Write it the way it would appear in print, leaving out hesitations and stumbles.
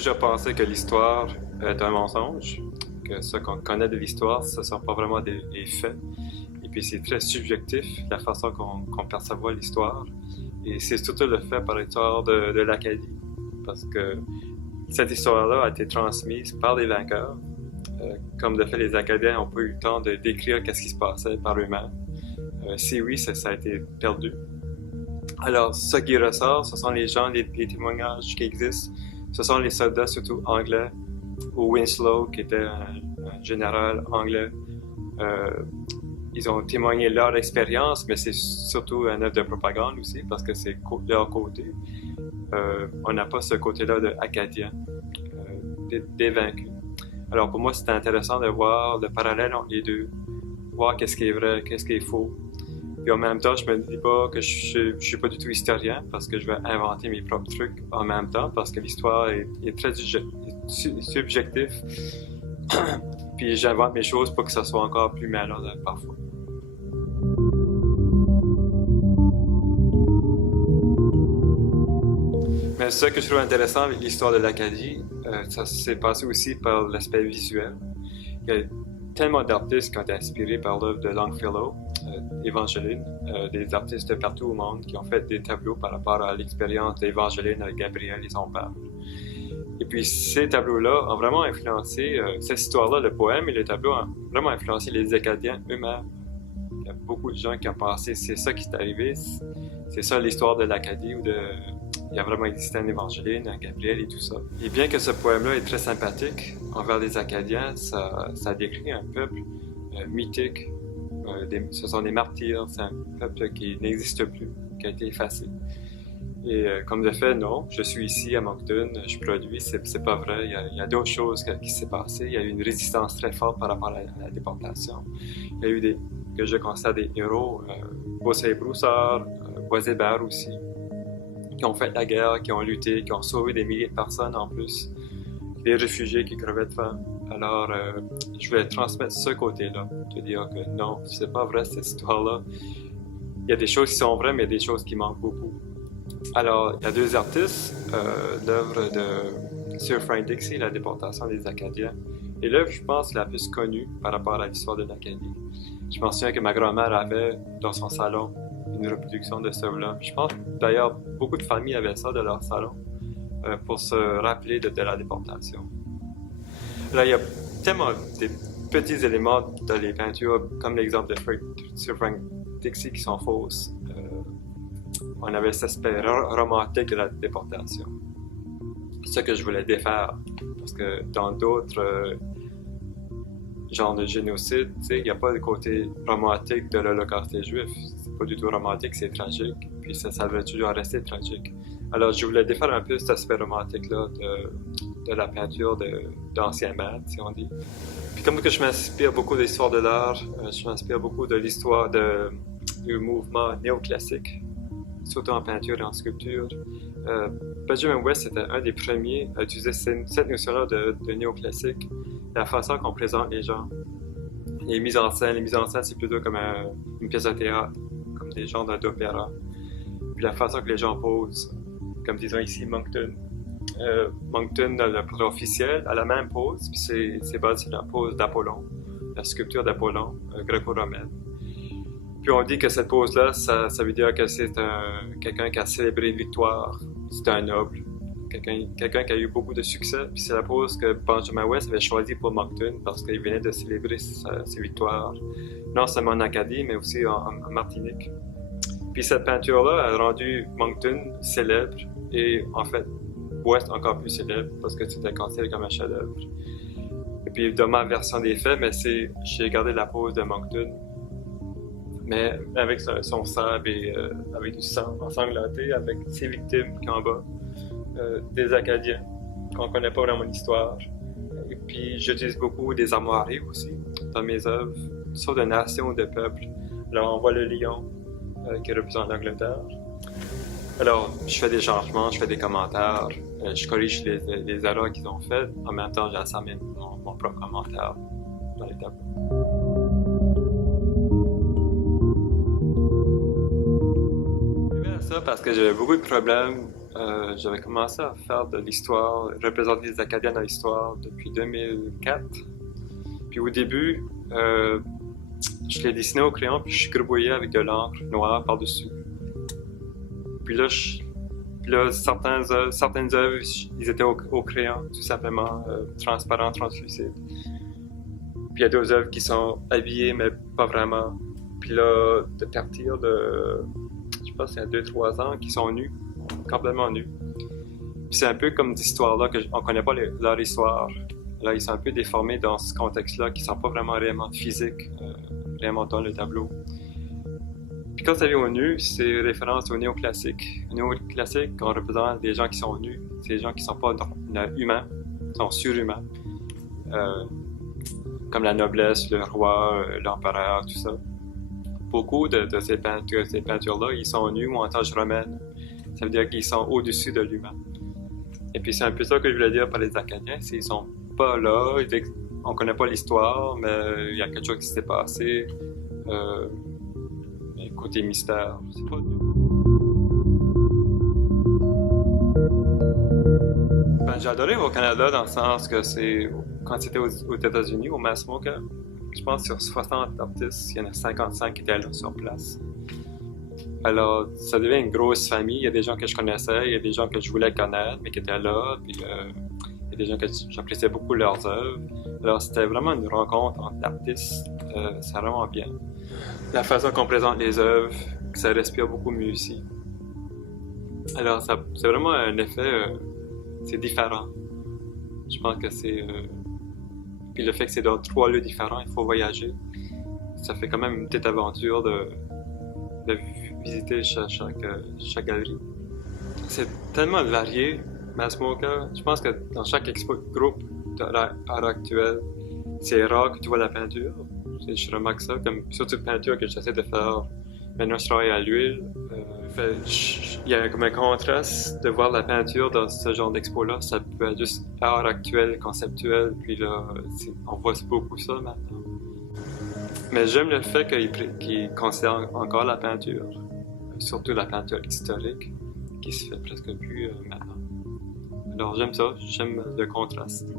toujours pensé que l'histoire est un mensonge, que ce qu'on connaît de l'histoire, ce ne sont pas vraiment des faits. Et puis c'est très subjectif, la façon qu'on perçoit l'histoire. Et c'est surtout le fait par l'histoire de l'Acadie, parce que cette histoire-là a été transmise par les vainqueurs. Comme de fait, les Acadiens n'ont pas eu le temps de décrire qu'est-ce qui se passait par eux-mêmes. Si oui, ça a été perdu. Alors, ce qui ressort, ce sont les gens, les témoignages qui existent. Ce sont les soldats, surtout anglais, ou Winslow, qui était un général anglais. Ils ont témoigné leur expérience, mais c'est surtout un œuvre de propagande aussi, parce que c'est leur côté. On n'a pas ce côté-là de acadien, des vaincus. Alors pour moi, c'était intéressant de voir le parallèle entre les deux, voir qu'est-ce qui est vrai, qu'est-ce qui est faux. Puis en même temps, je me dis pas que je suis pas du tout historien, parce que je vais inventer mes propres trucs en même temps, parce que l'histoire est très subjective. Puis j'invente mes choses pour que ça soit encore plus malin parfois. Mais ce que je trouve intéressant avec l'histoire de l'Acadie, ça s'est passé aussi par l'aspect visuel. Il y a tellement d'artistes qui ont été inspirés par l'œuvre de Longfellow, Évangeline, des artistes de partout au monde qui ont fait des tableaux par rapport à l'expérience d'Évangeline avec Gabriel et son père. Et puis ces tableaux-là ont vraiment influencé, cette histoire-là, le poème et le tableau ont vraiment influencé les Acadiens eux-mêmes. Il y a beaucoup de gens qui ont pensé, c'est ça qui est arrivé, c'est ça l'histoire de l'Acadie, où il y a vraiment existé un Évangeline, un Gabriel et tout ça. Et bien que ce poème-là est très sympathique envers les Acadiens, ça décrit un peuple mythique. Ce sont des martyrs, c'est un peuple qui n'existe plus, qui a été effacé. Et comme de fait, non, je suis ici à Moncton, je produis, c'est pas vrai. Il y a d'autres choses qui s'est passé. Il y a eu une résistance très forte par rapport à la déportation. Il y a eu que je considère des héros, Beausoleil-Broussard, Boisébert aussi, qui ont fait la guerre, qui ont lutté, qui ont sauvé des milliers de personnes en plus, des réfugiés qui crevaient de faim. Alors, je voulais transmettre ce côté-là, de dire que non, c'est pas vrai cette histoire-là. Il y a des choses qui sont vraies, mais il y a des choses qui manquent beaucoup. Alors, il y a deux artistes, l'œuvre de Sir Frank Dixie, La déportation des Acadiens, et l'œuvre, je pense, la plus connue par rapport à l'histoire de l'Acadie. Je me souviens que ma grand-mère avait dans son salon une reproduction de ce œuvre-là. Je pense d'ailleurs beaucoup de familles avaient ça de leur salon pour se rappeler de la déportation. Là, il y a tellement des petits éléments dans les peintures, comme l'exemple de Sir Frank Dixie, qui sont fausses. On avait cet aspect romantique de la déportation. C'est ce que je voulais défaire, parce que dans d'autres genres de génocide, il n'y a pas le côté romantique de l'Holocauste des Juifs. C'est pas du tout romantique, c'est tragique, puis ça devrait toujours rester tragique. Alors je voulais défaire un peu cet aspect romantique-là de la peinture d'anciens maîtres, si on dit. Puis comme que je m'inspire beaucoup de l'histoire de l'art, je m'inspire beaucoup de l'histoire du mouvement néoclassique, surtout en peinture et en sculpture. Benjamin West était un des premiers à utiliser cette notion-là de néoclassique, la façon qu'on présente les gens. Les mises en scène, c'est plutôt comme une pièce de théâtre, comme des genres d'opéra. Puis la façon que les gens posent, comme disons ici Moncton. Moncton, le portrait officiel, a la même pose, puis c'est basé sur la pose d'Apollon, la sculpture d'Apollon, gréco-romaine. Puis on dit que cette pose-là, ça veut dire que c'est quelqu'un qui a célébré une victoire, c'est un noble, quelqu'un qui a eu beaucoup de succès. Puis c'est la pose que Benjamin West avait choisie pour Moncton parce qu'il venait de célébrer ses victoires, non seulement en Acadie, mais aussi en Martinique. Puis cette peinture-là a rendu Moncton célèbre et en fait West encore plus célèbre parce que c'était considéré comme un chef-d'œuvre. Et puis dans ma version des faits, mais j'ai gardé la pose de Moncton, mais avec son sable et avec du sang ensanglanté, avec ses victimes qui sont en bas, des Acadiens, qu'on ne connaît pas vraiment l'histoire. Et puis j'utilise beaucoup des armoiries aussi dans mes œuvres, soit de nations ou de peuples. Alors on voit le lion qui représente l'Angleterre. Alors je fais des changements, je fais des commentaires, je corrige les erreurs qu'ils ont faites. En même temps, j'assemble mon propre commentaire dans les tableaux. Ça parce que j'avais beaucoup de problèmes j'avais commencé à faire de l'histoire, représenter les Acadiens dans l'histoire depuis 2004. Puis au début, je les dessinais au crayon, puis je gribouillais avec de l'encre noire par-dessus. Puis là, certaines œuvres, ils étaient au crayon, tout simplement, transparents, translucides. Puis il y a d'autres œuvres qui sont habillées, mais pas vraiment. Puis là, de partir de, je pense, il y a 2-3 ans, qui sont nus, complètement nus. Puis c'est un peu comme des histoires-là qu'on connaît pas leur histoire. Là, ils sont un peu déformés dans ce contexte-là, qui sont pas vraiment réellement physiques, réellement dans le tableau. Puis quand ça vient au nu, c'est référence au néoclassique. Au néoclassique, on représente des gens qui sont nus. C'est des gens qui sont pas humains, sont surhumains. Comme la noblesse, le roi, l'empereur, tout ça. Beaucoup de ces peintures-là, ils sont nus ou en tâche romaine. Ça veut dire qu'ils sont au-dessus de l'humain. Et puis c'est un peu ça que je voulais dire par les Acadiens, c'est qu'ils sont pas là, on connaît pas l'histoire, mais il y a quelque chose qui s'est passé. Côté mystère, c'est pas... J'ai adoré au Canada dans le sens que quand c'était aux États-Unis, au Massmoka, je pense sur 60 artistes, il y en a 55 qui étaient là sur place. Alors, ça devient une grosse famille. Il y a des gens que je connaissais, il y a des gens que je voulais connaître, mais qui étaient là, puis il y a des gens que j'appréciais beaucoup leurs œuvres. Alors, c'était vraiment une rencontre entre artistes, c'est vraiment bien. La façon qu'on présente les œuvres, ça respire beaucoup mieux ici. Alors, c'est vraiment un effet, c'est différent. Je pense que c'est... Puis le fait que c'est dans 3 lieux différents, il faut voyager. Ça fait quand même une petite aventure de visiter chaque galerie. C'est tellement varié, Massmoka. Je pense que dans chaque groupe à l'heure actuelle, c'est rare que tu vois la peinture. Je remarque ça, comme surtout de peinture que j'essaie de faire. Maintenant, je travaille à l'huile. Il y a comme un contraste de voir la peinture dans ce genre d'expo-là. Ça peut être juste art actuel, conceptuel, puis là, on voit beaucoup ça maintenant. Mais j'aime le fait qu'il considère encore la peinture, surtout la peinture historique, qui se fait presque plus maintenant. Alors j'aime ça, j'aime le contraste.